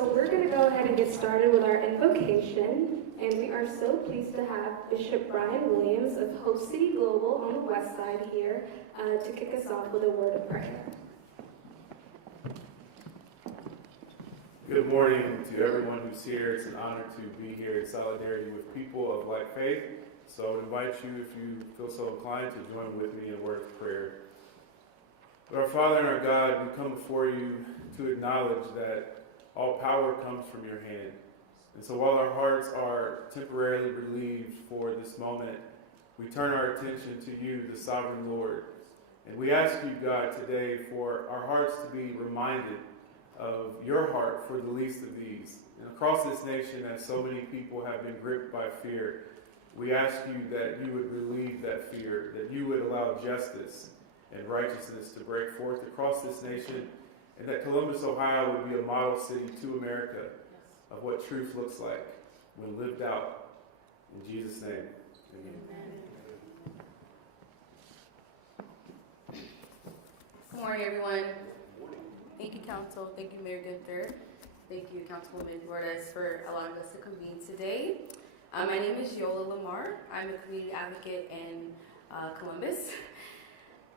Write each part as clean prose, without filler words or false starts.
So we're going to go ahead and get started with our invocation, and we are so pleased to have Bishop Brian Williams of Host City Global on the west side here to kick us off with a word of prayer. Good morning to everyone who's here. It's an honor to be here in solidarity with people of like faith. So I would invite you, if you feel so inclined, to join with me in a word of prayer. But our Father and our God, we come before you to acknowledge that all power comes from your hand. And so while our hearts are temporarily relieved for this moment, we turn our attention to you, the sovereign Lord. And we ask you, God, today for our hearts to be reminded of your heart for the least of these. And across this nation, as so many people have been gripped by fear, we ask you that you would relieve that fear, that you would allow justice and righteousness to break forth across this nation, and that Columbus, Ohio would be a model city to America of what truth looks like when lived out. In Jesus' name, amen. Good morning, everyone. Thank you, Council. Thank you, Mayor Gunther. Thank you, Councilwoman Bordes, for allowing us to convene today. My name is Yola Lamar. I'm a community advocate in Columbus.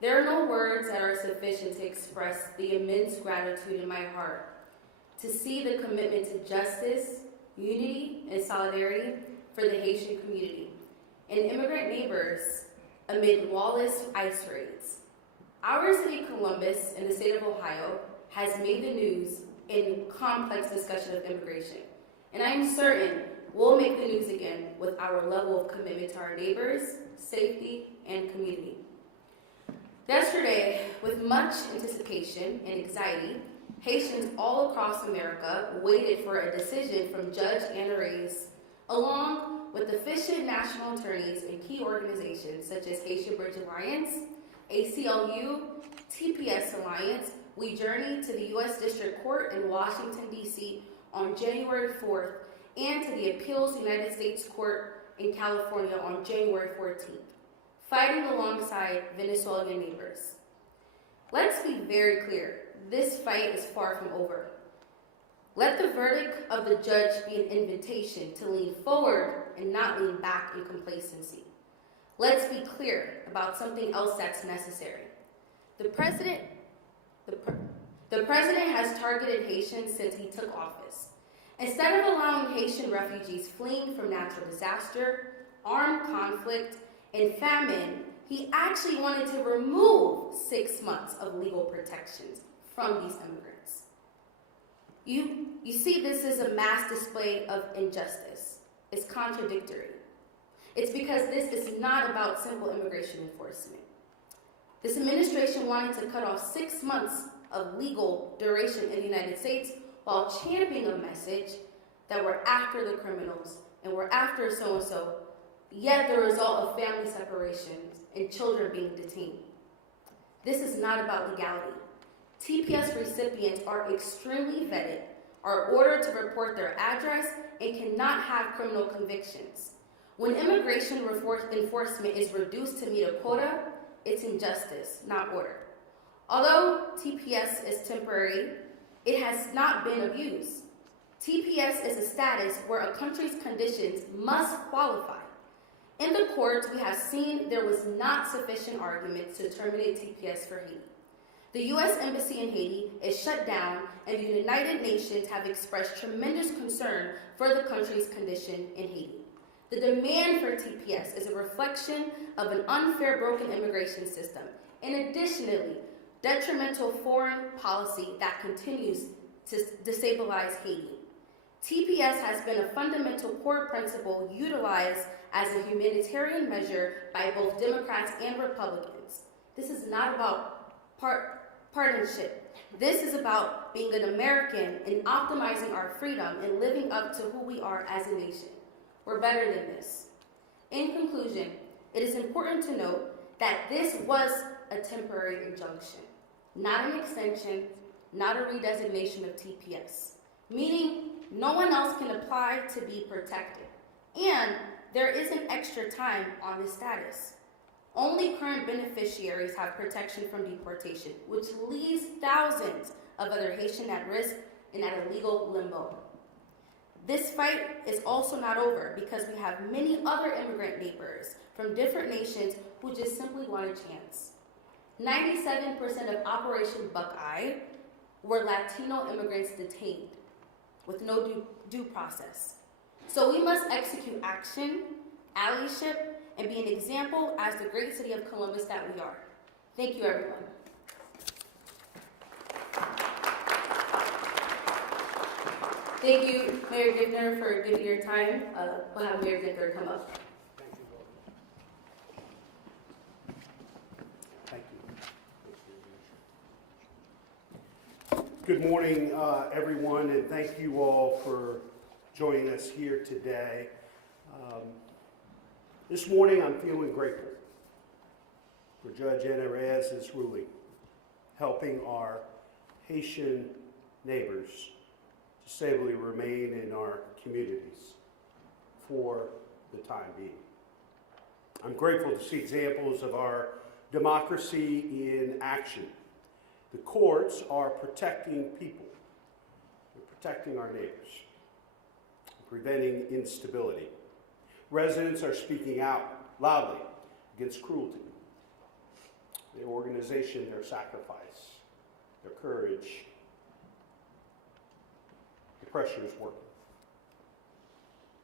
There are no words that are sufficient to express the immense gratitude in my heart to see the commitment to justice, unity, and solidarity for the Haitian community and immigrant neighbors amid lawless ICE raids. Our city, Columbus, in the state of Ohio, has made the news in complex discussion of immigration. And I'm certain we'll make the news again with our level of commitment to our neighbors, safety, and community. Yesterday, with much anticipation and anxiety, Haitians all across America waited for a decision from Judge Anna Reyes, along with efficient national attorneys and key organizations such as Haitian Bridge Alliance, ACLU, TPS Alliance. We journeyed to the U.S. District Court in Washington, D.C. on January 4th and to the Appeals United States Court in California on January 14th, fighting alongside Venezuelan neighbors. Let's be very clear, this fight is far from over. Let the verdict of the judge be an invitation to lean forward and not lean back in complacency. Let's be clear about something else that's necessary. The president has targeted Haitians since he took office. Instead of allowing Haitian refugees fleeing from natural disaster, armed conflict, and famine, he actually wanted to remove 6 months of legal protections from these immigrants. You see, this is a mass display of injustice. It's contradictory. It's because this is not about simple immigration enforcement. This administration wanted to cut off 6 months of legal duration in the United States while championing a message that we're after the criminals and we're after so-and-so, yet the result of family separations and children being detained. This is not about legality. TPS recipients are extremely vetted, are ordered to report their address, and cannot have criminal convictions. When immigration enforcement is reduced to meet a quota, it's injustice, not order. Although TPS is temporary, it has not been abused. TPS is a status where a country's conditions must qualify. In the courts, we have seen there was not sufficient arguments to terminate TPS for Haiti. The U.S. Embassy in Haiti is shut down, and the United Nations have expressed tremendous concern for the country's condition in Haiti. The demand for TPS is a reflection of an unfair, broken immigration system, and additionally, detrimental foreign policy that continues to destabilize Haiti. TPS has been a fundamental core principle utilized as a humanitarian measure by both Democrats and Republicans. This is not about partisanship. This is about being an American and optimizing our freedom and living up to who we are as a nation. We're better than this. In conclusion, it is important to note that this was a temporary injunction, not an extension, not a redesignation of TPS, meaning no one else can apply to be protected. And there isn't extra time on this status. Only current beneficiaries have protection from deportation, which leaves thousands of other Haitians at risk and at a legal limbo. This fight is also not over because we have many other immigrant neighbors from different nations who just simply want a chance. 97% of Operation Buckeye were Latino immigrants detained with no due process. So we must execute action, allyship, and be an example as the great city of Columbus that we are. Thank you, everyone. Thank you, Mayor Givner, for giving your time. We'll have Mayor Givner come up. Thank you. Good morning, everyone, and thank you all for joining us here today. This morning, I'm feeling grateful for Judge Enriquez's ruling, helping our Haitian neighbors to stably remain in our communities for the time being. I'm grateful to see examples of our democracy in action. The courts are protecting people, they're protecting our neighbors, preventing instability. Residents are speaking out loudly against cruelty, their organization, their sacrifice, their courage. The pressure is working.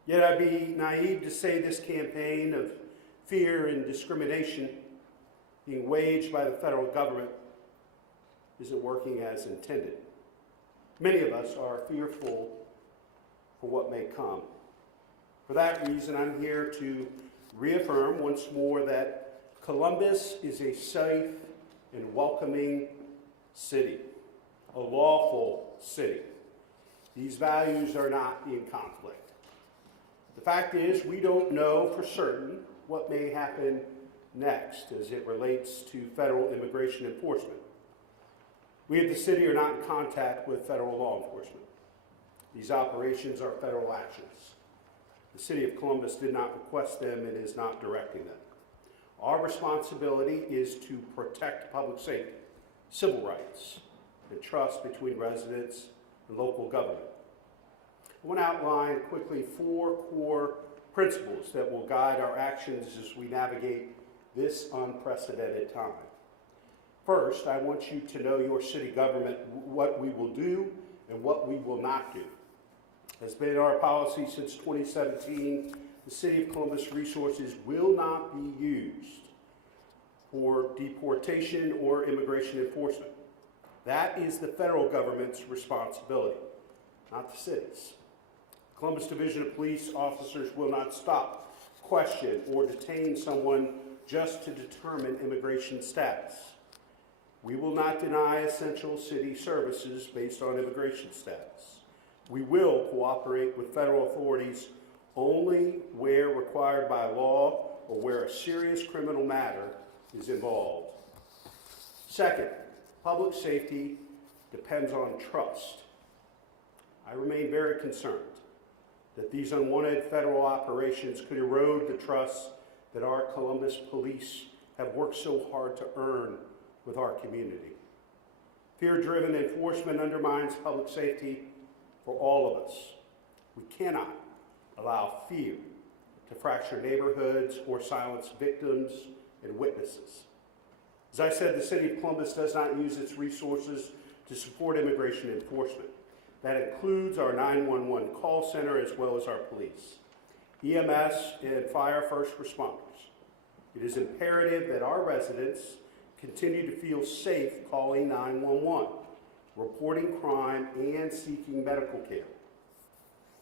Yet I'd be naive to say this campaign of fear and discrimination being waged by the federal government isn't working as intended. Many of us are fearful for what may come. For that reason, I'm here to reaffirm once more that Columbus is a safe and welcoming city, a lawful city. These values are not in conflict. The fact is, we don't know for certain what may happen next as it relates to federal immigration enforcement. We at the city are not in contact with federal law enforcement. These operations are federal actions. The city of Columbus did not request them and is not directing them. Our responsibility is to protect public safety, civil rights, and trust between residents and local government. I want to outline quickly 4 core principles that will guide our actions as we navigate this unprecedented time. First, I want you to know your city government, what we will do and what we will not do. Has been our policy since 2017. The City of Columbus resources will not be used for deportation or immigration enforcement. That is the federal government's responsibility, not the city's. Columbus Division of Police officers will not stop, question, or detain someone just to determine immigration status. We will not deny essential city services based on immigration status. We will cooperate with federal authorities only where required by law or where a serious criminal matter is involved. Second, public safety depends on trust. I remain very concerned that these unwanted federal operations could erode the trust that our Columbus police have worked so hard to earn with our community. Fear-driven enforcement undermines public safety for all of us. We cannot allow fear to fracture neighborhoods or silence victims and witnesses. As I said, the City of Columbus does not use its resources to support immigration enforcement. That includes our 911 call center as well as our police, EMS, and fire first responders. It is imperative that our residents continue to feel safe calling 911, reporting crime, and seeking medical care.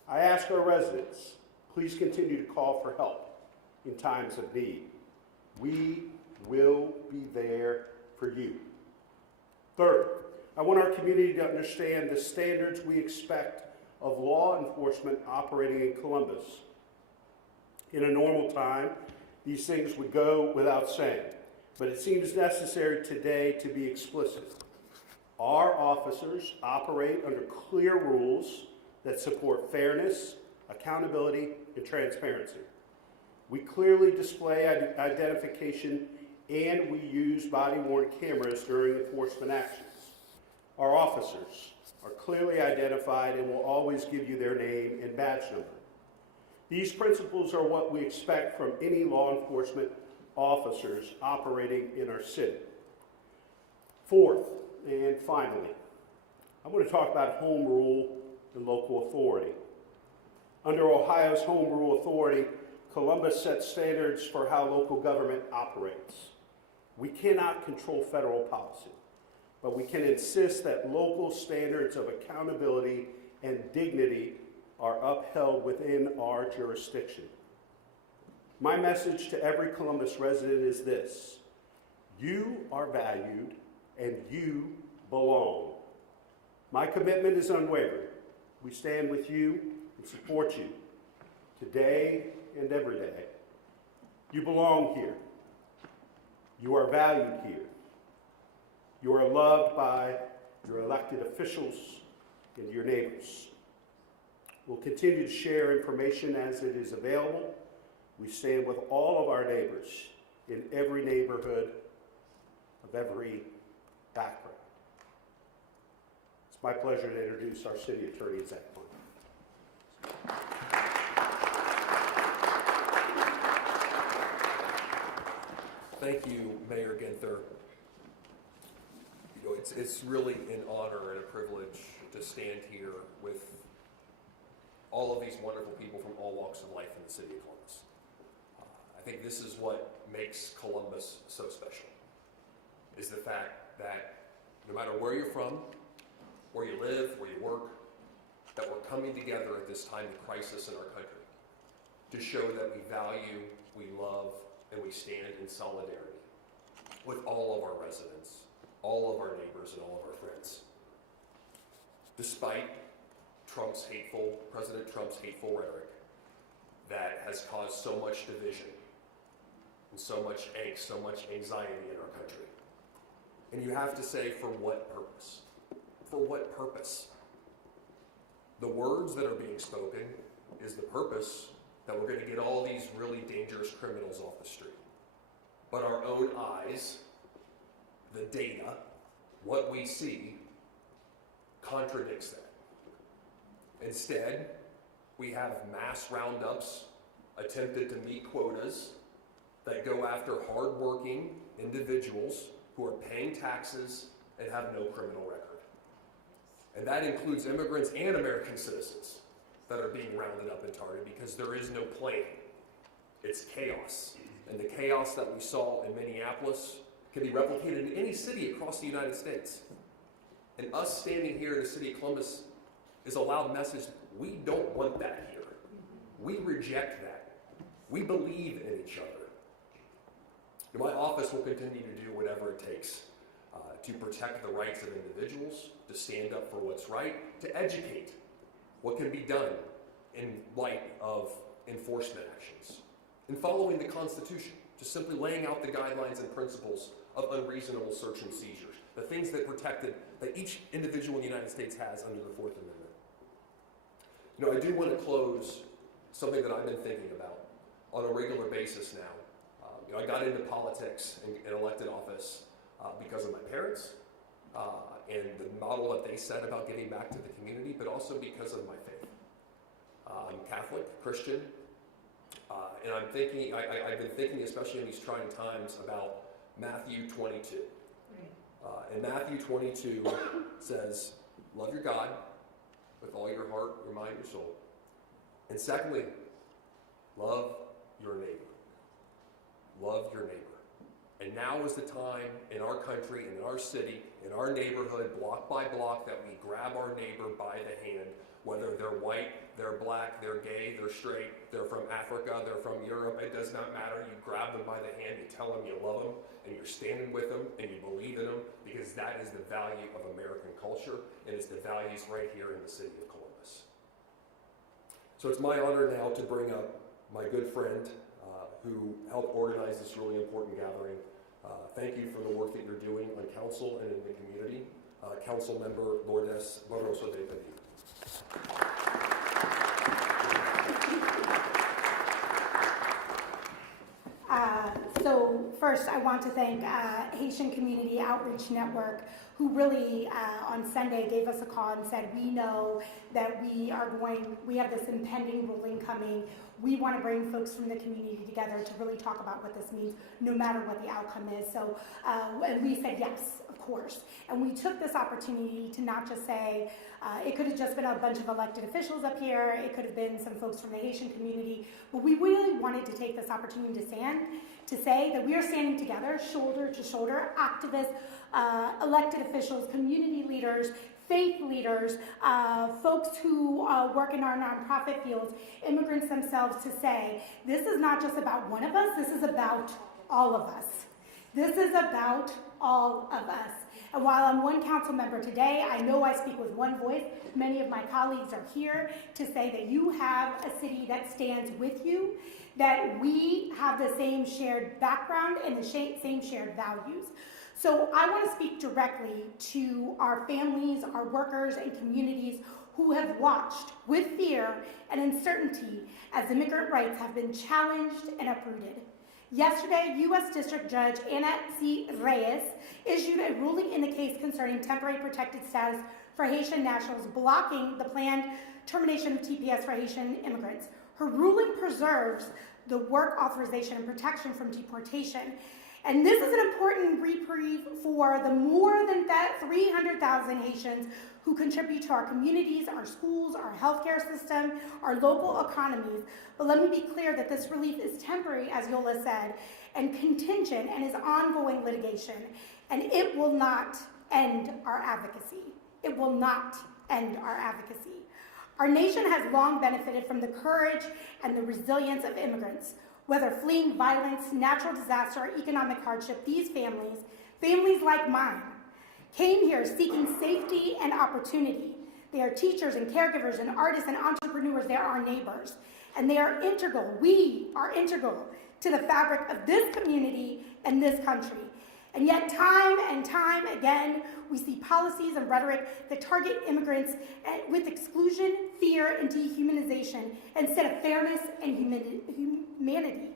I ask our residents, please continue to call for help in times of need. We will be there for you. Third, I want our community to understand the standards we expect of law enforcement operating in Columbus. In a normal time, these things would go without saying, but it seems necessary today to be explicit. Our officers operate under clear rules that support fairness, accountability, and transparency. We clearly display identification and we use body-worn cameras during enforcement actions. Our officers are clearly identified and will always give you their name and badge number. These principles are what we expect from any law enforcement officers operating in our city. Fourth, and finally, I want to talk about home rule and local authority. Under Ohio's home rule authority, Columbus sets standards for how local government operates. We cannot control federal policy, but we can insist that local standards of accountability and dignity are upheld within our jurisdiction. My message to every Columbus resident is this: you are valued and you belong. My commitment is unwavering. We stand with you and support you today and every day. You belong here. You are valued here. You are loved by your elected officials and your neighbors. We'll continue to share information as it is available. We stand with all of our neighbors in every neighborhood of every background. It's my pleasure to introduce our city attorney, Zach Klein. Thank you, Mayor Ginther. You know, it's really an honor and a privilege to stand here with all of these wonderful people from all walks of life in the city of Columbus. I think this is what makes Columbus so special, is the fact that no matter where you're from, where you live, where you work, that we're coming together at this time of crisis in our country to show that we value, we love, and we stand in solidarity with all of our residents, all of our neighbors, and all of our friends. Despite President Trump's hateful rhetoric that has caused so much division and so much angst, so much anxiety in our country. And you have to say, for what purpose? For what purpose? The words that are being spoken is the purpose that we're going to get all these really dangerous criminals off the street. But our own eyes, the data, what we see, contradicts that. Instead, we have mass roundups attempted to meet quotas that go after hardworking individuals who are paying taxes and have no criminal record. And that includes immigrants and American citizens that are being rounded up and targeted because there is no plan. It's chaos. And the chaos that we saw in Minneapolis can be replicated in any city across the United States. And us standing here in the city of Columbus is a loud message. We don't want that here. We reject that. We believe in each other. And my office will continue to do whatever it takes to protect the rights of individuals, to stand up for what's right, to educate what can be done in light of enforcement actions, and following the Constitution, just simply laying out the guidelines and principles of unreasonable search and seizures, the things that each individual in the United States has under the Fourth Amendment. You know, I do want to close something that I've been thinking about on a regular basis now. I got into politics and elected office because of my parents and the model that they set about giving back to the community, but also because of my faith. I'm Catholic, Christian, and I've been thinking, especially in these trying times, about Matthew 22. And Matthew 22 says, love your God with all your heart, your mind, your soul. And secondly, love your neighbor. Love your neighbor. And now is the time in our country, in our city, in our neighborhood, block by block, that we grab our neighbor by the hand, whether they're white, they're black, they're gay, they're straight, they're from Africa, they're from Europe, it does not matter. You grab them by the hand, you tell them you love them, and you're standing with them, and you believe in them, because that is the value of American culture, and it's the values right here in the city of Columbus. So it's my honor now to bring up my good friend, who helped organize this really important gathering. Thank you for the work that you're doing on council and in the community. Council Member Lourdes Barroso de Padilla. So first, I want to thank Haitian Community Outreach Network, who really on Sunday gave us a call and said, we know that we have this impending ruling coming. We want to bring folks from the community together to really talk about what this means, no matter what the outcome is. So, and we said yes, of course. And we took this opportunity to not just say, it could have just been a bunch of elected officials up here, it could have been some folks from the Haitian community, but we really wanted to take this opportunity to say that we are standing together, shoulder to shoulder, activists, elected officials, community leaders, faith leaders, folks who work in our nonprofit fields, immigrants themselves, to say, this is not just about one of us, this is about all of us. This is about all of us. And while I'm one council member today, I know I speak with one voice. Many of my colleagues are here to say that you have a city that stands with you, that we have the same shared background and the same shared values. So I want to speak directly to our families, our workers, and communities who have watched with fear and uncertainty as immigrant rights have been challenged and uprooted. Yesterday, U.S. District Judge Anna C. Reyes issued a ruling in the case concerning temporary protected status for Haitian nationals, blocking the planned termination of TPS for Haitian immigrants. Her ruling preserves the work authorization and protection from deportation. And this is an important reprieve for the more than 300,000 Haitians who contribute to our communities, our schools, our healthcare system, our local economies. But let me be clear that this relief is temporary, as Yola said, and contingent, and is ongoing litigation. And it will not end our advocacy. It will not end our advocacy. Our nation has long benefited from the courage and the resilience of immigrants. Whether fleeing violence, natural disaster, or economic hardship, these families like mine, came here seeking safety and opportunity. They are teachers and caregivers and artists and entrepreneurs. They are our neighbors. And they are integral, we are integral to the fabric of this community and this country. And yet time and time again, we see policies and rhetoric that target immigrants with exclusion, fear, and dehumanization instead of fairness and humanity.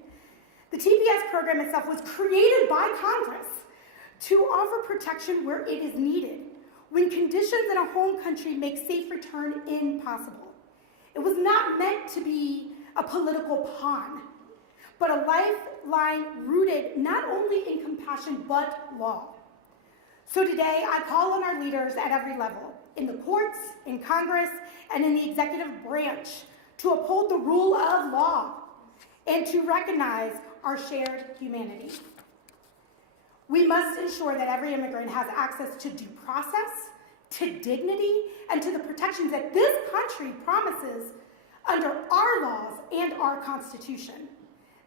The TPS program itself was created by Congress to offer protection where it is needed, when conditions in a home country make safe return impossible. It was not meant to be a political pawn, but a lifeline rooted not only in compassion, but law. So today, I call on our leaders at every level, in the courts, in Congress, and in the executive branch, to uphold the rule of law and to recognize our shared humanity. We must ensure that every immigrant has access to due process, to dignity, and to the protections that this country promises under our laws and our Constitution.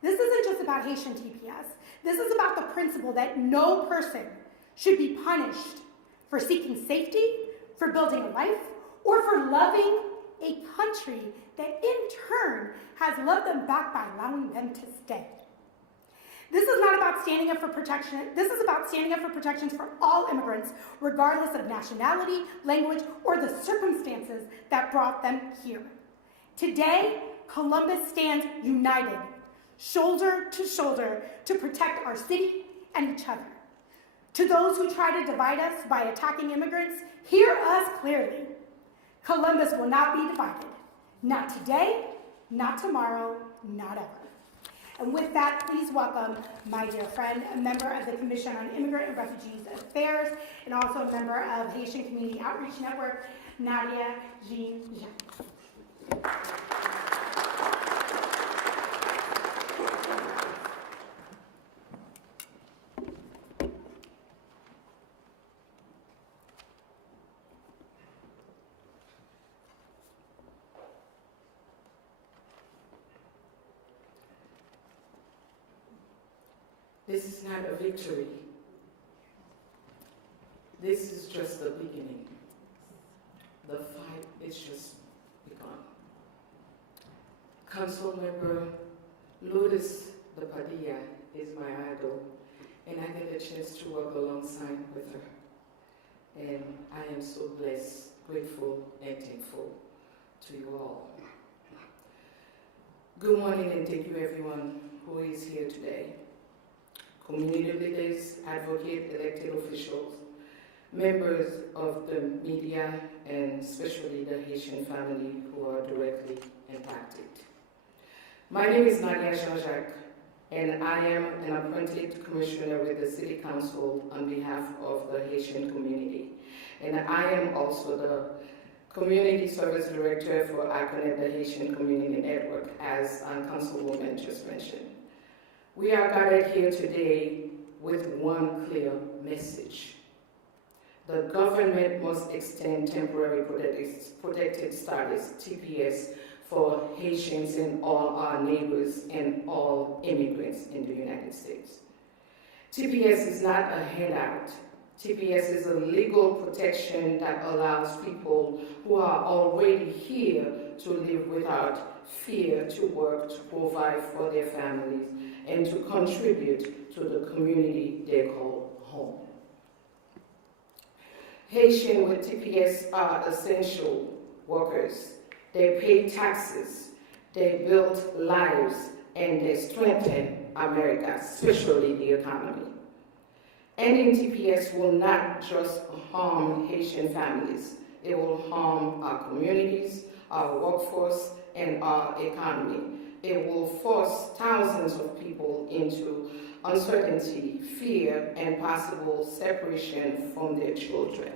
This isn't just about Haitian TPS. This is about the principle that no person should be punished for seeking safety, for building a life, or for loving a country that in turn has loved them back by allowing them to stay. This is not about standing up for protection. This is about standing up for protections for all immigrants, regardless of nationality, language, or the circumstances that brought them here. Today, Columbus stands united, shoulder to shoulder, to protect our city and each other. To those who try to divide us by attacking immigrants, hear us clearly. Columbus will not be divided. Not today, not tomorrow, not ever. And with that, please welcome my dear friend, a member of the Commission on Immigrant and Refugees Affairs, and also a member of Haitian Community Outreach Network, Nadia Jean-Jean. This is not a victory. This is just the beginning. The fight is just begun. Council member Lourdes de Padilla is my idol, and I get a chance to work alongside with her. And I am so blessed, grateful, and thankful to you all. Good morning, and thank you everyone who is here today. community leaders, advocates, elected officials, members of the media, and especially the Haitian family who are directly impacted. My name is Nadia Jean-Jacques, and I am an appointed commissioner with the City Council on behalf of the Haitian community. And I am also the Community Service Director for ACONET, the Haitian Community Network, as Councilwoman just mentioned. We are gathered here today with one clear message. The government must extend temporary protected status, TPS, for Haitians and all our neighbors and all immigrants in the United States. TPS is not a handout. TPS is a legal protection that allows people who are already here to live without fear, to work, to provide for their families, and to contribute to the community they call home. Haitians with TPS are essential workers. They pay taxes, they build lives, and they strengthen America, especially the economy. Ending TPS will not just harm Haitian families, it will harm our communities, our workforce, and our economy. It will force thousands of people into uncertainty, fear, and possible separation from their children.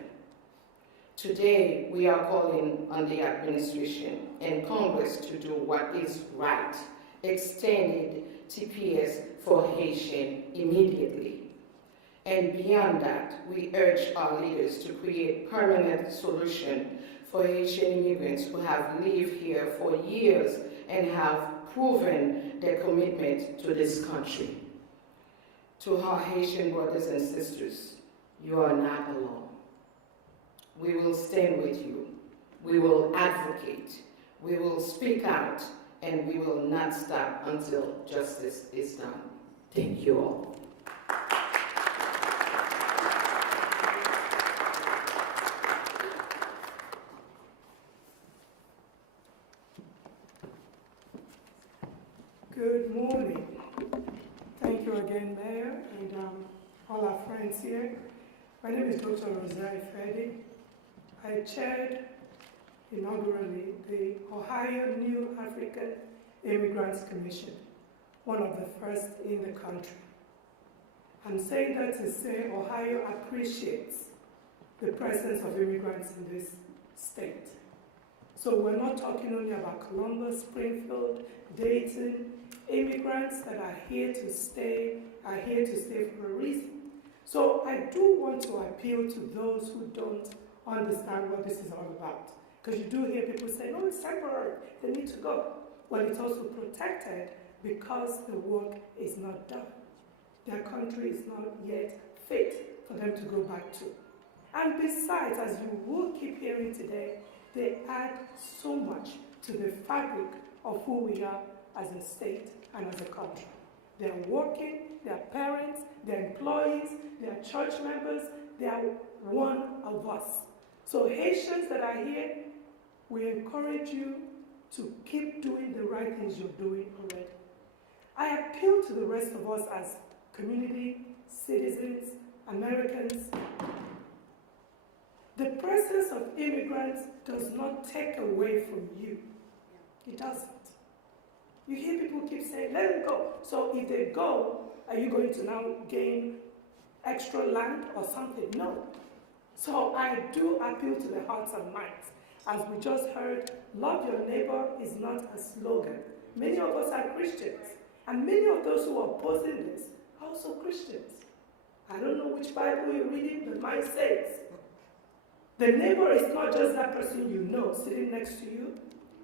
Today, we are calling on the administration and Congress to do what is right, extended TPS for Haitians immediately. And beyond that, we urge our leaders to create permanent solution for Haitian immigrants who have lived here for years and have proven their commitment to this country. To our Haitian brothers and sisters, you are not alone. We will stand with you. We will advocate. We will speak out, and we will not stop until justice is done. Thank you all. Good morning. Thank you again, Mayor, and all our friends here. My name is Dr. Rosario Freddy. I chaired inaugurally the Ohio New African Immigrants Commission, one of the first in the country. I'm saying that to say Ohio appreciates the presence of immigrants in this state. So we're not talking only about Columbus, Springfield, Dayton. Immigrants that are here to stay for a reason. So I do want to appeal to those who don't understand what this is all about. Because you do hear people say, no, it's temporary, they need to go. Well, it's also protected because the work is not done. Their country is not yet fit for them to go back to. And besides, as you will keep hearing today, they add so much to the fabric of who we are as a state and as a country. They're working, they're parents, they're employees, they're church members, they're one of us. So Haitians that are here, we encourage you to keep doing the right things you're doing already. I appeal to the rest of us as community, citizens, Americans. The presence of immigrants does not take away from you. It doesn't. You hear people keep saying, let them go. So if they go, are you going to now gain extra land or something? No. So I do appeal to the hearts and minds. As we just heard, love your neighbor is not a slogan. Many of us are Christians. And many of those who are opposing this are also Christians. I don't know which Bible you're reading, but mine says, the neighbor is not just that person you know sitting next to you.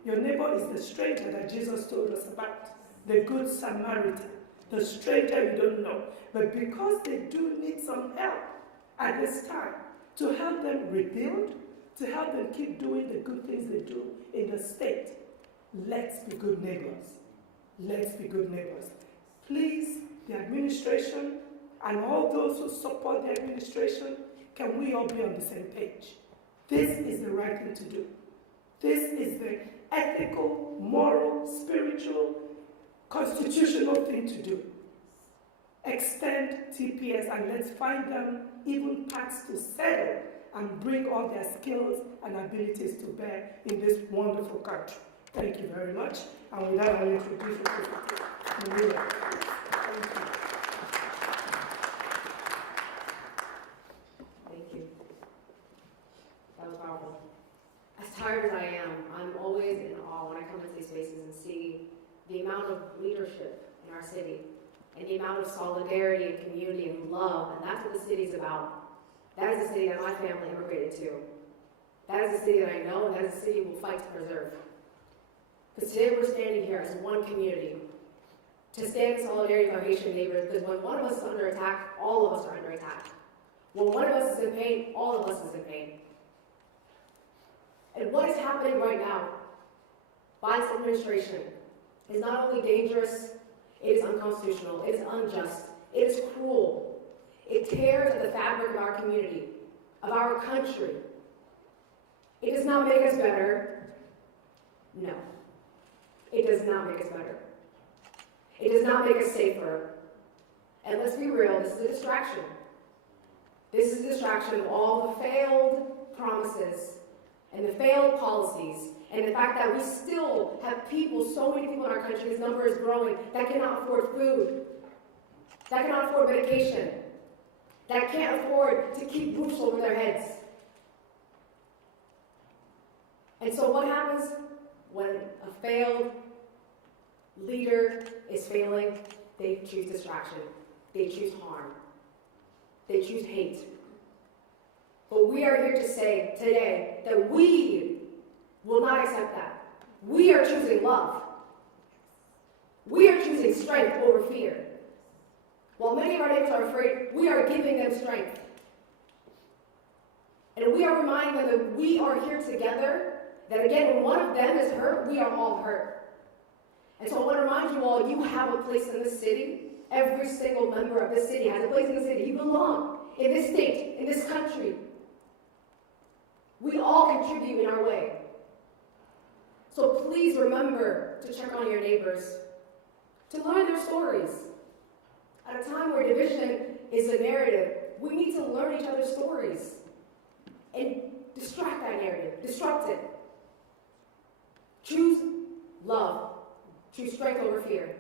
Your neighbor is the stranger that Jesus told us about, the good Samaritan, the stranger you don't know. But because they do need some help at this time, to help them rebuild, to help them keep doing the good things they do in the state, let's be good neighbors. Let's be good neighbors. Please, the administration and all those who support the administration, can we all be on the same page? This is the right thing to do. This is the ethical, moral, spiritual, constitutional thing to do. extend TPS and let's find them even paths to settle and bring all their skills and abilities to bear in this wonderful country. Thank you very much. And with that, I'll introduce you to Maria. Thank you. Thank you. That was powerful. As tired as I am, I'm always in awe when I come into these spaces and see the amount of leadership in our city and the amount of solidarity and community and love, and that's what the city's about. That is the city that my family immigrated to. That is the city that I know, and that is the city we'll fight to preserve. Because today we're standing here as one community to stand in solidarity with our Haitian neighbors, because when one of us is under attack, all of us are under attack. When one of us is in pain, all of us is in pain. And what is happening right now by this administration is not only dangerous, it is unconstitutional, it is unjust, it is cruel. It tears at the fabric of our community, of our country. It does not make us better. No. It does not make us better. It does not make us safer. And let's be real, this is a distraction. This is a distraction of all the failed promises and the failed policies and the fact that we still have people, so many people in our country, this number is growing, that cannot afford food, that cannot afford medication, that can't afford to keep roofs over their heads. And so what happens when a failed leader is failing? They choose distraction. They choose harm. They choose hate. But we are here to say today that we will not accept that. We are choosing love. We are choosing strength over fear. While many of our neighbors are afraid, we are giving them strength. And we are reminding them that we are here together, that again, when one of them is hurt, we are all hurt. And so I want to remind you all, you have a place in this city. Every single member of this city has a place in the city. You belong in this state, in this country. We all contribute in our way. So please remember to check on your neighbors, to learn their stories. At a time where division is a narrative, we need to learn each other's stories and distract that narrative, disrupt it. Choose love, choose strength over fear.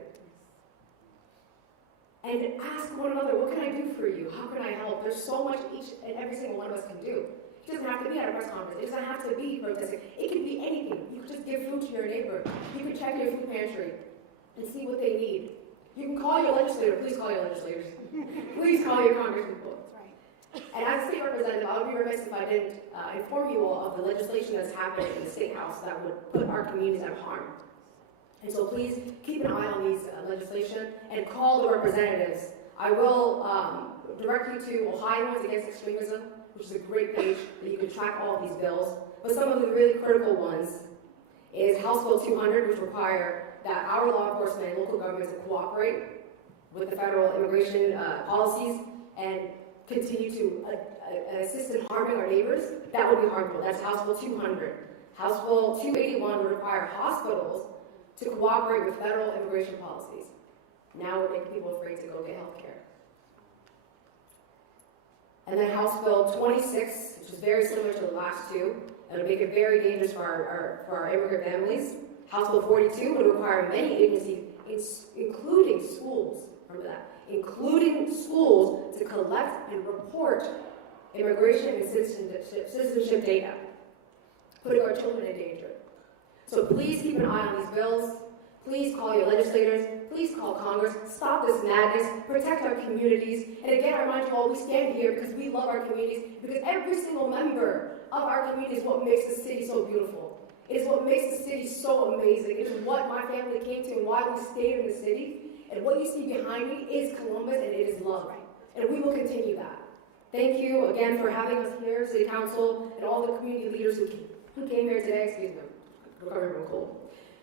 And ask one another, what can I do for you? How can I help? There's so much each and every single one of us can do. It doesn't have to be at a press conference. It doesn't have to be protesting. It can be anything. You can just give food to your neighbor. You can check your food pantry and see what they need. You can call your legislator. Please call your legislators. Please call your congresspeople. And as a state representative, I would be remiss if I didn't inform you all of the legislation that's happening in the State House that would put our communities at harm. And so please keep an eye on these legislation and call the representatives. I will direct you to Ohioans Against Extremism, which is a great page that you can track all of these bills. But some of the really critical ones is House Bill 200, which require that our law enforcement and local governments to cooperate with the federal immigration policies and continue to assist in harming our neighbors. That would be harmful. That's House Bill 200. House Bill 281 would require hospitals to cooperate with federal immigration policies. Now we're making people afraid to go get health care. And then House Bill 26, which is very similar to the last two, and it'll make it very dangerous for our immigrant families. House Bill 42 would require many agencies, including schools, remember that, including schools, to collect and report immigration and citizenship data, putting our children in danger. So please keep an eye on these bills. Please call your legislators. Please call Congress. Stop this madness. Protect our communities. And again, I remind you all, we stand here because we love our communities, because every single member of our community is what makes the city so beautiful. It is what makes the city so amazing. It is what my family came to and why we stayed in the city. And what you see behind me is Columbus, and it is love. And we will continue that. Thank you again for having us here, City Council, and all the community leaders who came here today. Excuse me, I'm recovering from a cold.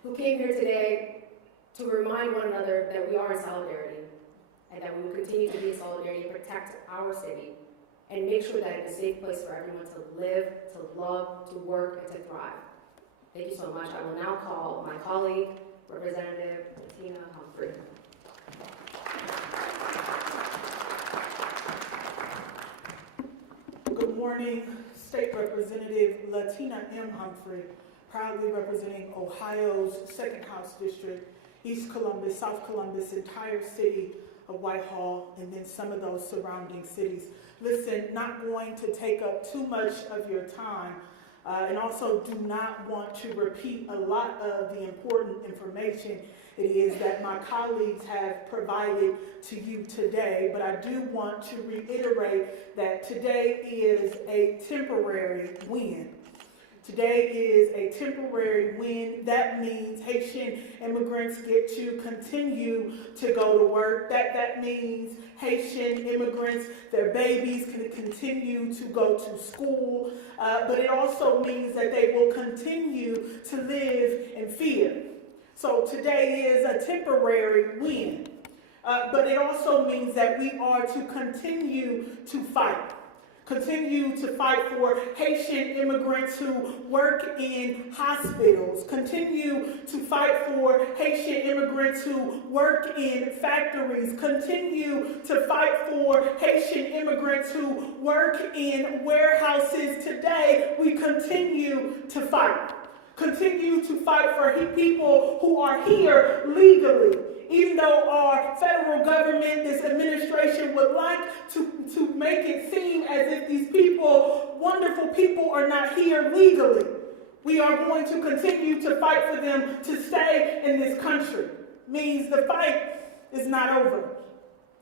Who came here today to remind one another that we are in solidarity and that we will continue to be in solidarity and protect our city and make sure that it's a safe place for everyone to live, to love, to work, and to thrive. Thank you so much. I will now call my colleague, Representative Tina Humphrey. morning, State Representative Latina M. Humphrey, proudly representing Ohio's 2nd House District, East Columbus, South Columbus, entire city of Whitehall, and then some of those surrounding cities. Listen, not going to take up too much of your time, and also do not want to repeat a lot of the important information it is that my colleagues have provided to you today, but I do want to reiterate that today is a temporary win. Today is a temporary win. That means Haitian immigrants get to continue to go to work. That means Haitian immigrants, their babies can continue to go to school. But it also means that they will continue to live in fear. So today is a temporary win. But it also means that we are to continue to fight. Continue to fight for Haitian immigrants who work in hospitals. Continue to fight for Haitian immigrants who work in factories. Continue to fight for Haitian immigrants who work in warehouses. Today, we continue to fight. Continue to fight for people who are here legally. Even though our federal government, this administration would like to make it seem as if these people, wonderful people, are not here legally, we are going to continue to fight for them to stay in this country. It means the fight is not over.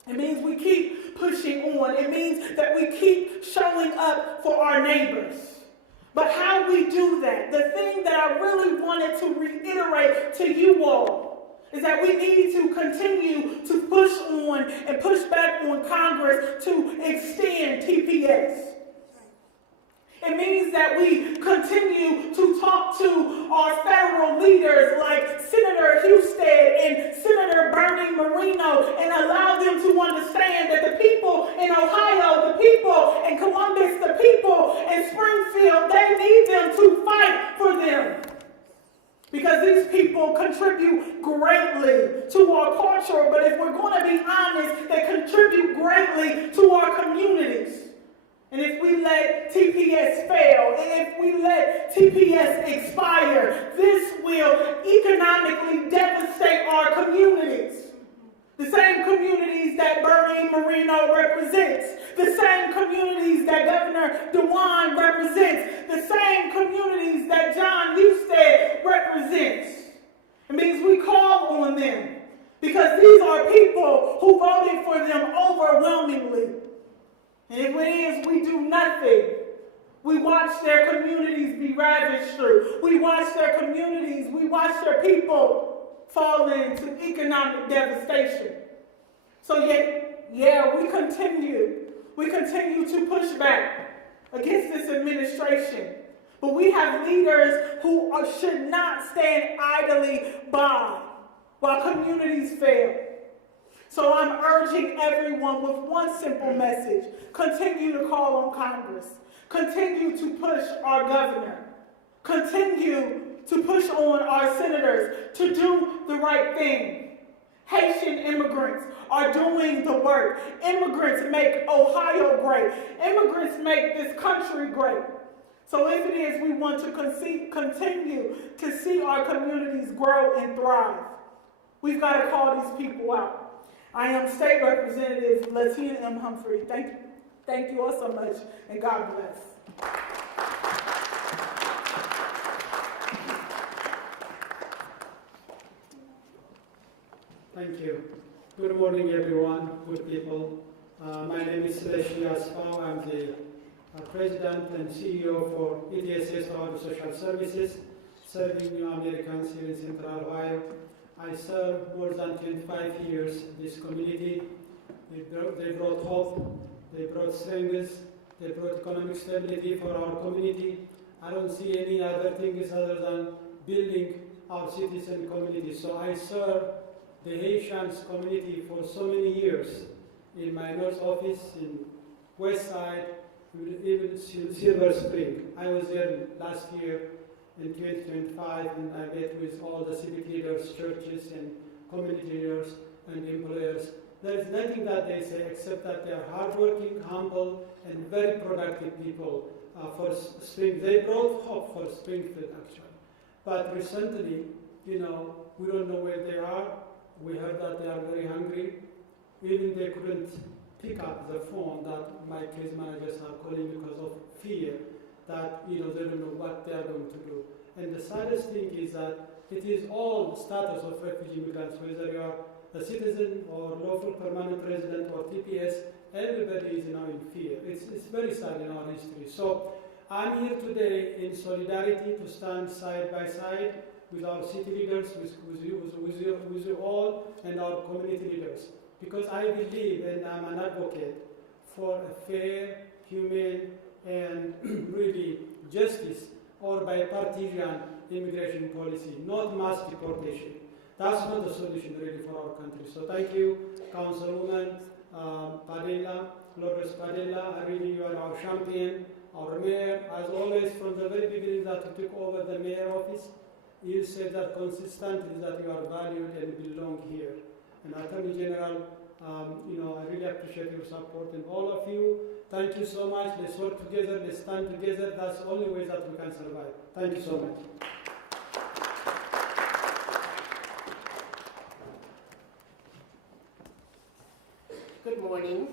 It means we keep pushing on. It means that we keep showing up for our neighbors. But how we do that, the thing that I really wanted to reiterate to you all, is that we need to continue to push on and push back on Congress to extend TPS. It means that we continue to talk to our federal leaders like Senator Husted and Senator Bernie Moreno and allow them to understand that the people in Ohio, the people in Columbus, the people in Springfield, they need them to fight for them. Because these people contribute greatly to our culture, but if we're going to be honest, they contribute greatly to our communities. And if we let TPS fail, and if we let TPS expire, this will economically devastate our communities. The same communities that Bernie Moreno represents, the same communities that Governor DeWine represents, the same communities that John Husted represents. It means we call on them because these are people who voted for them overwhelmingly. And if it is, we do nothing. We watch their communities be ravaged through. We watch their communities, we watch their people fall into economic devastation. So we continue to push back against this administration. But we have leaders who should not stand idly by while communities fail. So I'm urging everyone with one simple message: continue to call on Congress. Continue to push our governor. Continue to push on our senators to do the right thing. Haitian immigrants are doing the work. Immigrants make Ohio great. Immigrants make this country great. So if it is we want to continue to see our communities grow and thrive, we've got to call these people out. I am State Representative Latina M. Humphrey. Thank you all so much, and God bless. Thank you. Good morning, everyone, good people. My name is Celestia Asfau. I'm the President and CEO for ETSS, Ohio Social Services, serving new Americans here in Central Ohio. I served more than 25 years in this community. They brought hope, they brought strength, they brought economic stability for our community. I don't see any other things other than building our cities and communities. So I served the Haitians community for so many years in my North office, in West Side, even Silver Spring. I was there last year in 2025, and I met with all the civic leaders, churches, and community leaders and employers There is nothing that they say except that they are hardworking, humble, and very productive people for Spring. They brought hope for Springfield, actually. But recently, we don't know where they are. We heard that they are very hungry. Even they couldn't pick up the phone that my case managers are calling because of fear that, they don't know what they are going to do. And the saddest thing is that it is all status of refugee migrants, whether you are a citizen or lawful permanent resident or TPS, everybody is now in fear. It's very sad in our history. So I'm here today in solidarity to stand side by side with our city leaders, with you all, and our community leaders. Because I believe and I'm an advocate for a fair, humane, and really justice or bipartisan immigration policy, not mass deportation. That's not the solution really for our country. So thank you, Councilwoman Padilla, Lourdes Padilla. You are our champion, our mayor. As always, from the very beginning that you took over the mayor office, you said that consistently that you are valued and belong here. And Attorney General, I really appreciate your support, and all of you, thank you so much. Let's work together, let's stand together. That's the only way that we can survive. Thank you so much. Good morning.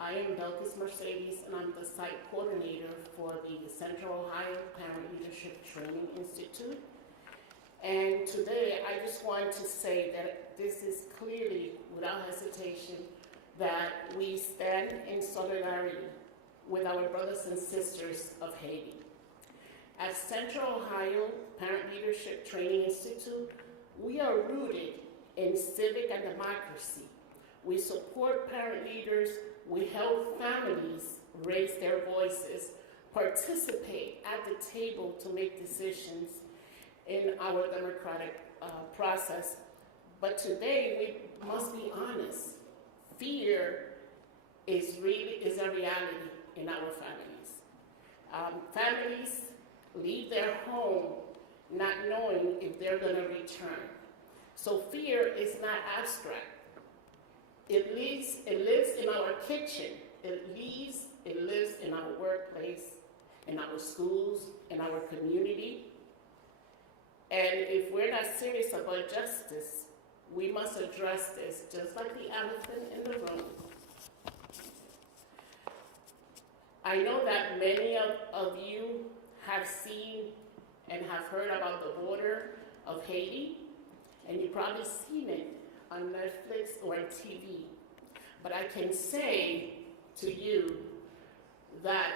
I am Belkis Mercedes, and I'm the site coordinator for the Central Ohio Parent Leadership Training Institute. And today, I just want to say that this is clearly, without hesitation, that we stand in solidarity with our brothers and sisters of Haiti. At Central Ohio Parent Leadership Training Institute, we are rooted in civic and democracy. We support parent leaders, we help families raise their voices, participate at the table to make decisions in our democratic process. But today, we must be honest. Fear is a reality in our families. Families leave their home not knowing if they're going to return. So fear is not abstract. It lives in our kitchen. It lives in our workplace, in our schools, in our community. And if we're not serious about justice, we must address this just like the elephant in the room. I know that many of you have seen and have heard about the border of Haiti, and you've probably seen it on Netflix or on TV. But I can say to you that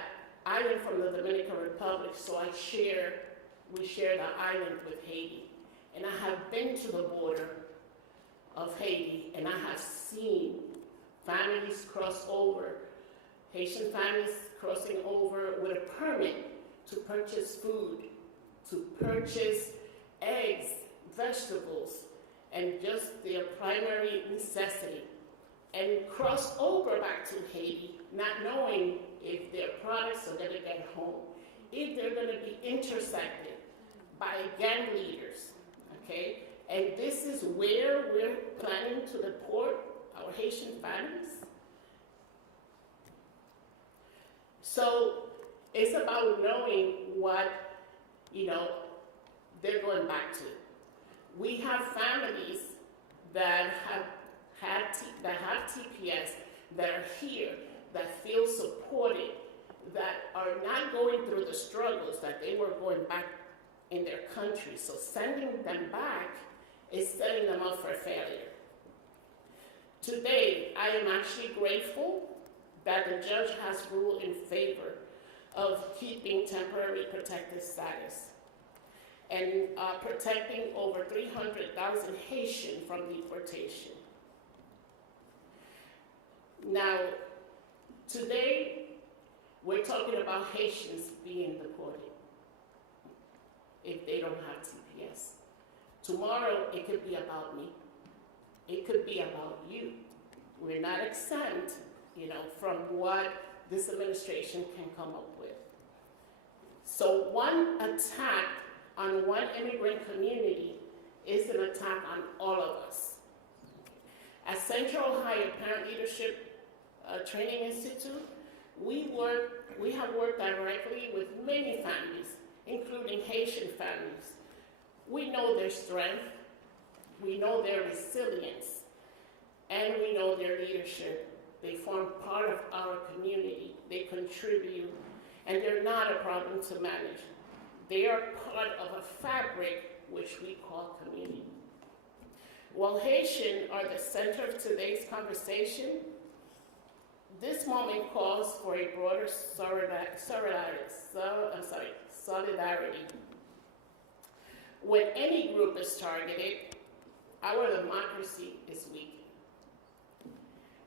I am from the Dominican Republic, so we share the island with Haiti. And I have been to the border of Haiti, and I have seen families cross over, Haitian families crossing over with a permit to purchase food, to purchase eggs, vegetables, and just their primary necessity, and cross over back to Haiti, not knowing if their products are going to get home, if they're going to be intersected by gang leaders, okay? And this is where we're planning to deport our Haitian families. So it's about knowing what, they're going back to. We have families that have TPS, that are here, that feel supported, that are not going through the struggles that they were going back in their country. So sending them back is setting them up for failure. Today, I am actually grateful that the judge has ruled in favor of keeping temporary protected status and protecting over 300,000 Haitians from deportation. Now, today, we're talking about Haitians being deported if they don't have TPS. Tomorrow, it could be about me. It could be about you. We're not exempt, from what this administration can come up with. So one attack on one immigrant community is an attack on all of us. As Central Ohio Parent Leadership Training Institute, we have worked directly with many families, including Haitian families. We know their strength, we know their resilience, and we know their leadership. They form part of our community, they contribute, and they're not a problem to manage. They are part of a fabric which we call community. While Haitians are the center of today's conversation, this moment calls for a broader solidarity. When any group is targeted, our democracy is weak.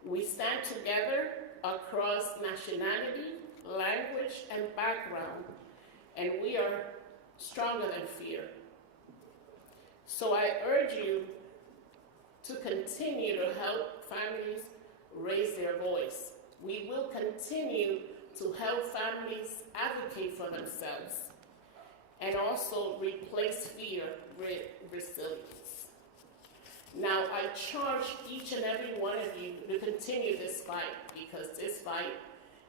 We stand together across nationality, language, and background, and we are stronger than fear. So I urge you to continue to help families raise their voice. We will continue to help families advocate for themselves and also replace fear with resilience. Now, I charge each and every one of you to continue this fight, because this fight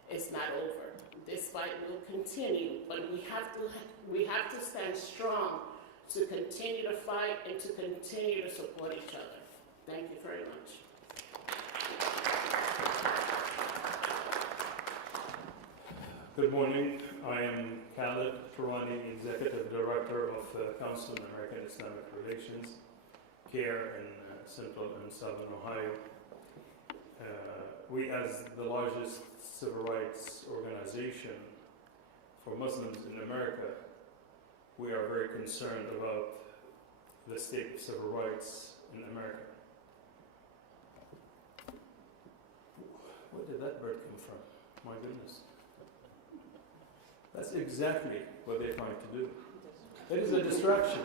is not over. This fight will continue, but we have to stand strong to continue to fight and to continue to support each other. Thank you very much. Good morning. I am Khaled Turani, Executive Director of the Council on American Islamic Relations, CARE in Central and Southern Ohio. We, as the largest civil rights organization for Muslims in America, we are very concerned about the state of civil rights in America. Where did that bird come from? My goodness. That's exactly what they're trying to do. It is a distraction.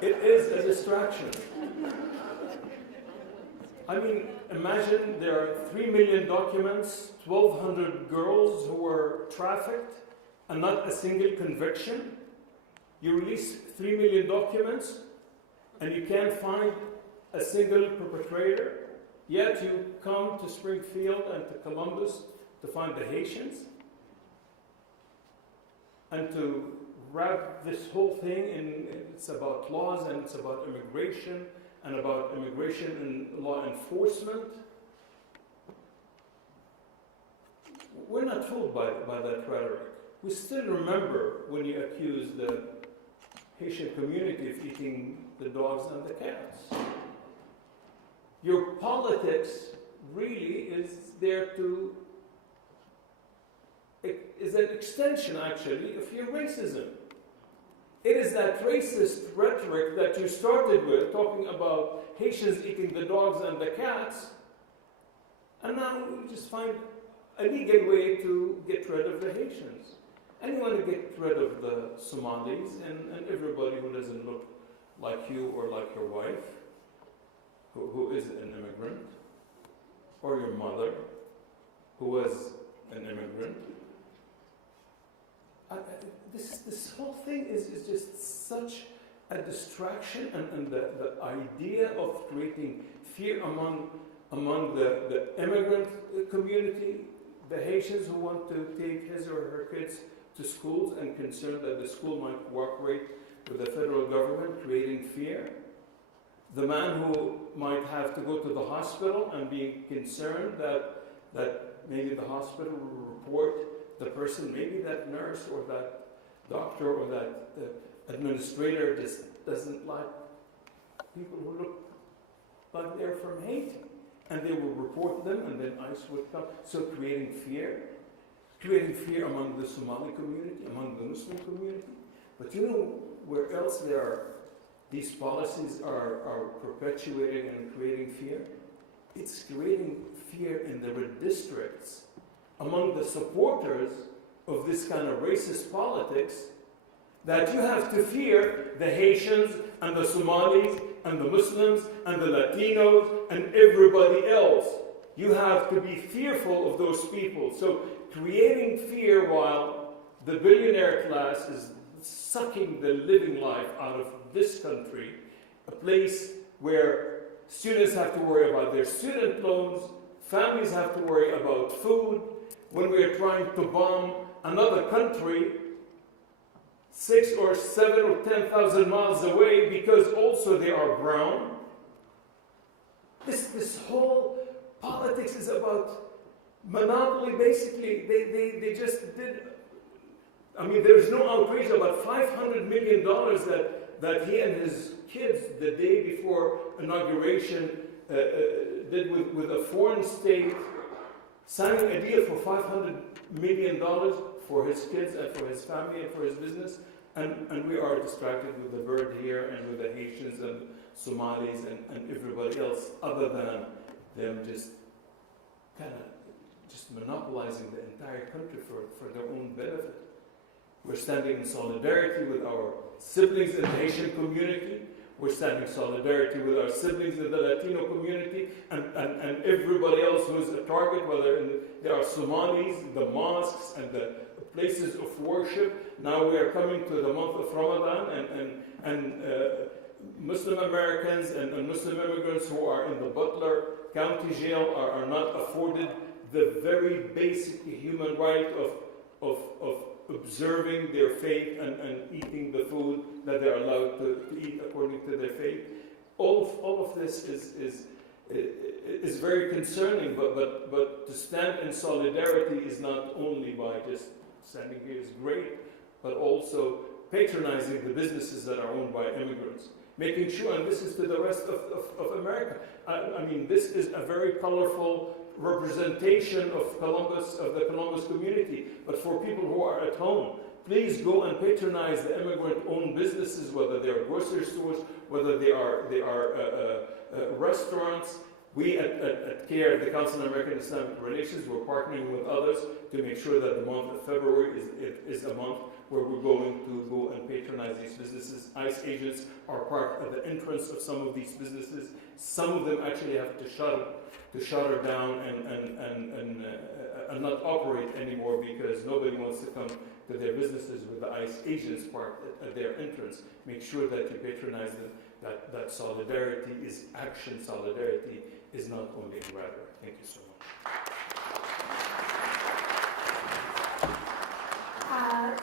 It is a distraction. I mean, imagine there are 3 million documents, 1,200 girls who were trafficked, and not a single conviction. You release 3 million documents, and you can't find a single perpetrator. Yet you come to Springfield and to Columbus to find the Haitians, and to wrap this whole thing in, it's about laws and it's about immigration and about immigration and law enforcement. We're not fooled by that rhetoric. We still remember when you accused the Haitian community of eating the dogs and the cats. Your politics really is there to, is an extension actually of your racism. It is that racist rhetoric that you started with, talking about Haitians eating the dogs and the cats, and now you just find a legal way to get rid of the Haitians. And you want to get rid of the Somalis and everybody who doesn't look like you or like your wife, who is an immigrant, or your mother, who was an immigrant. This whole thing is just such a distraction, and the idea of creating fear among the immigrant community, the Haitians who want to take his or her kids to schools and concerned that the school might cooperate with the federal government, creating fear. The man who might have to go to the hospital and be concerned that maybe the hospital will report the person, maybe that nurse or that doctor or that administrator just doesn't like people who look like they're from Haiti. And they will report them, and then ICE would come. So creating fear among the Somali community, among the Muslim community. But you know where else these policies are perpetuating and creating fear? It's creating fear in the red districts among the supporters of this kind of racist politics, that you have to fear the Haitians and the Somalis and the Muslims and the Latinos and everybody else. You have to be fearful of those people. So creating fear while the billionaire class is sucking the living life out of this country, a place where students have to worry about their student loans, families have to worry about food. When we are trying to bomb another country 6 or 7 or 10,000 miles away because also they are brown. This whole politics is about monopoly, basically. They just did. I mean, there's no outrage about $500 million that he and his kids, the day before inauguration, did with a foreign state, signing a deal for $500 million for his kids and for his family and for his business. And we are distracted with the bird here and with the Haitians and Somalis and everybody else, other than them just kind of just monopolizing the entire country for their own benefit. We're standing in solidarity with our siblings in the Haitian community. We're standing in solidarity with our siblings in the Latino community and everybody else who is a target, whether they are Somalis, the mosques, and the places of worship. Now we are coming to the month of Ramadan, and Muslim Americans and Muslim immigrants who are in the Butler County Jail are not afforded the very basic human right of observing their faith and eating the food that they're allowed to eat according to their faith. All of this is very concerning, but to stand in solidarity is not only by just standing here is great, but also patronizing the businesses that are owned by immigrants. Making sure, and this is to the rest of America. I mean, this is a very colorful representation of the Columbus community. But for people who are at home, please go and patronize the immigrant-owned businesses, whether they are grocery stores, whether they are restaurants. We at CARE, the Council on American Islamic Relations, we're partnering with others to make sure that the month of February is a month where we're going to go and patronize these businesses. ICE agents are part of the entrance of some of these businesses. Some of them actually have to shutter down and not operate anymore because nobody wants to come to their businesses with the ICE agents part at their entrance. Make sure that you patronize them, that solidarity is action, solidarity is not only rhetoric. Thank you so much.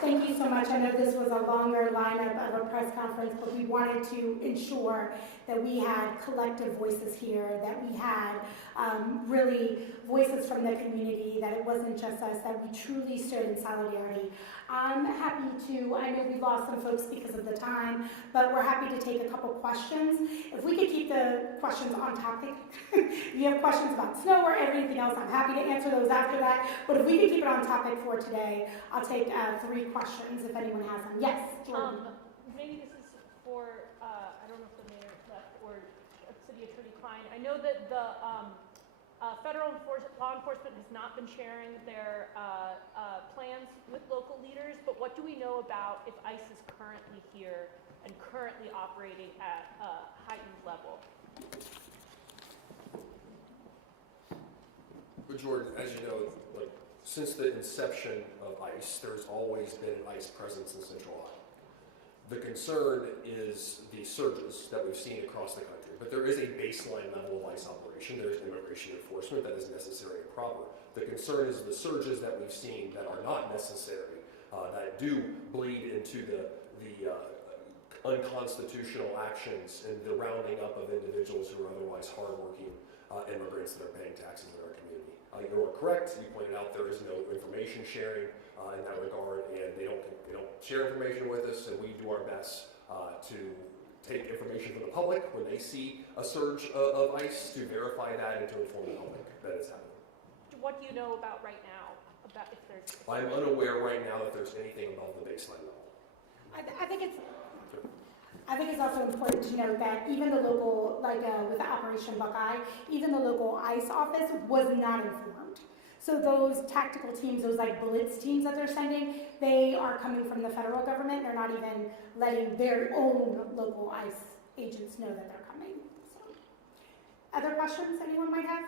Thank you so much. I know this was a longer lineup of a press conference, but we wanted to ensure that we had collective voices here, that we had really voices from the community, that it wasn't just us, that we truly stood in solidarity. I'm happy to, I know we lost some folks because of the time, but we're happy to take a couple questions. If we could keep the questions on topic. If you have questions about snow or anything else, I'm happy to answer those after that. But if we could keep it on topic for today, I'll take 3 questions if anyone has them. Yes, Jordan. Maybe this is for, I don't know if the mayor left or City Attorney Klein. I know that the federal law enforcement has not been sharing their plans with local leaders, but what do we know about if ICE is currently here and currently operating at a heightened level? But Jordan, as you know, like, since the inception of ICE, there's always been an ICE presence in Central Ohio. The concern is the surges that we've seen across the country, but there is a baseline level of ICE operation. There's immigration enforcement that is necessary and proper. The concern is the surges that we've seen that are not necessary, that do bleed into the unconstitutional actions and the rounding up of individuals who are otherwise hardworking immigrants that are paying taxes in our community. You are correct. You pointed out there is no information sharing in that regard, and they don't share information with us, and we do our best to take information from the public when they see a surge of ICE to verify that and to inform the public that it's happening. What do you know about right now about if there's? I'm unaware right now that there's anything above the baseline level. I think it's also important to note that even the local, with Operation Buckeye, even the local ICE office was not informed. So those tactical teams, those blitz teams that they're sending, they are coming from the federal government. They're not even letting their own local ICE agents know that they're coming. So, other questions anyone might have?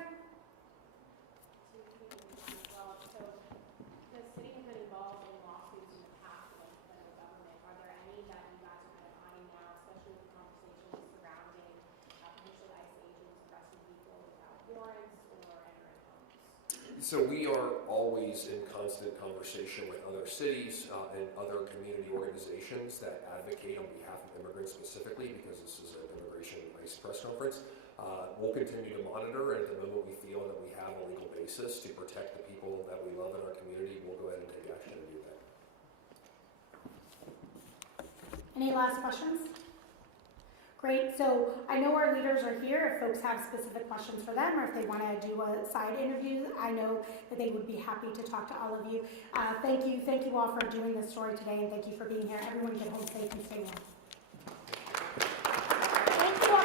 So we are always in constant conversation with other cities and other community organizations that advocate on behalf of immigrants specifically, because this is an immigration rights press conference. We'll continue to monitor, and at the moment we feel that we have a legal basis to protect the people that we love in our community, we'll go ahead and take action to do that. Any last questions? Great, so I know our leaders are here. If folks have specific questions for them, or if they want to do a side interview, I know that they would be happy to talk to all of you. Thank you all for doing this story today, and thank you for being here. Everyone get home safe and stay well. Thank you all.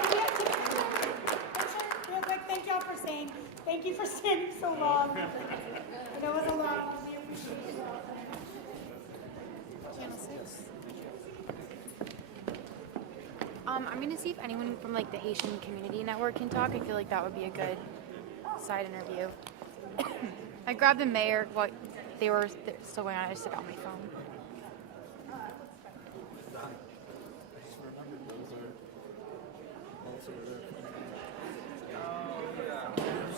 Real quick, thank you all for saying, thank you for standing so long. There was a lot. We appreciate it all. Channel 6. I'm going to see if anyone from like the Haitian Community Network can talk. I feel like that would be a good side interview. I grabbed the mayor while they're still going on. I just took out my phone.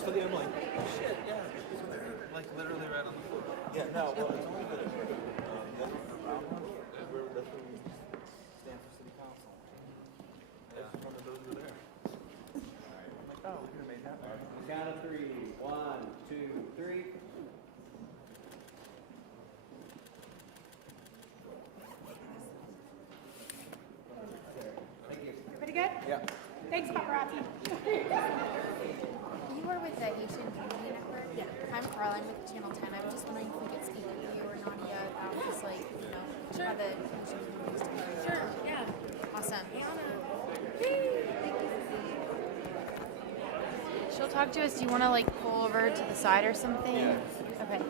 I'm like, shit, yeah. So they're like literally right on the floor. Yeah, no, well, it's only the other round one. That's where we stand for city council. Yeah, one of those were there. I'm like, oh, we could have made that one. Count of 3. 1, 2, 3. Thank you. Everybody good? Yeah. Thanks, paparazzi. You were with the Haitian Community Network? Yeah. I'm Caroline with Channel 10. I was just wondering if we could speak with you or Nadia about just like, you know, how the Haitian communities together. Sure, yeah. Awesome. Thank you. She'll talk to us. Do you want to like pull over to the side or something? Yeah. Okay.